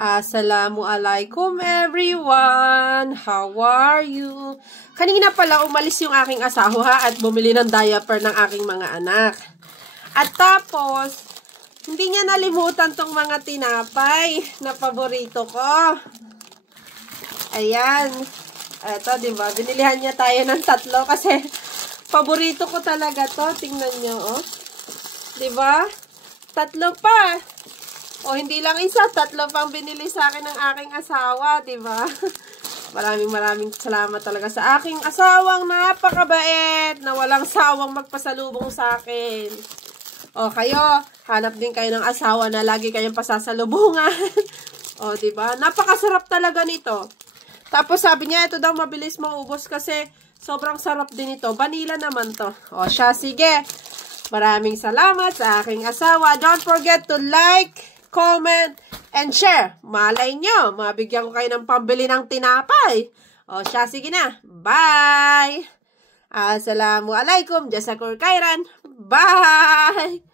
Assalamualaikum everyone! How are you? Kanina pala umalis yung aking asawa at bumili ng diaper ng aking mga anak. At tapos, hindi niya nalimutan tong mga tinapay na paborito ko. Ayan. Eto, diba? Binilihan niya tayo ng 3 kasi paborito ko talaga to. Tingnan niyo, oh. Diba? 3 pa. O, hindi lang isa, 3 pang binili sa akin ng aking asawa, diba? Maraming salamat talaga sa aking asawang napakabait na walang sawang magpasalubong sa akin. O, kayo, hanap din kayo ng asawa na lagi kayong pasasalubungan. O, diba? Napakasarap talaga nito. Tapos sabi niya, ito daw mabilis maubos kasi sobrang sarap din ito. Vanilla naman to. O, siya, sige. Maraming salamat sa aking asawa. Don't forget to like, comment, and share. Malay nyo, mabigyan ko kayo ng pambili ng tinapay. O siya, sige na. Bye! Assalamualaikum. Jazakur khairan. Bye!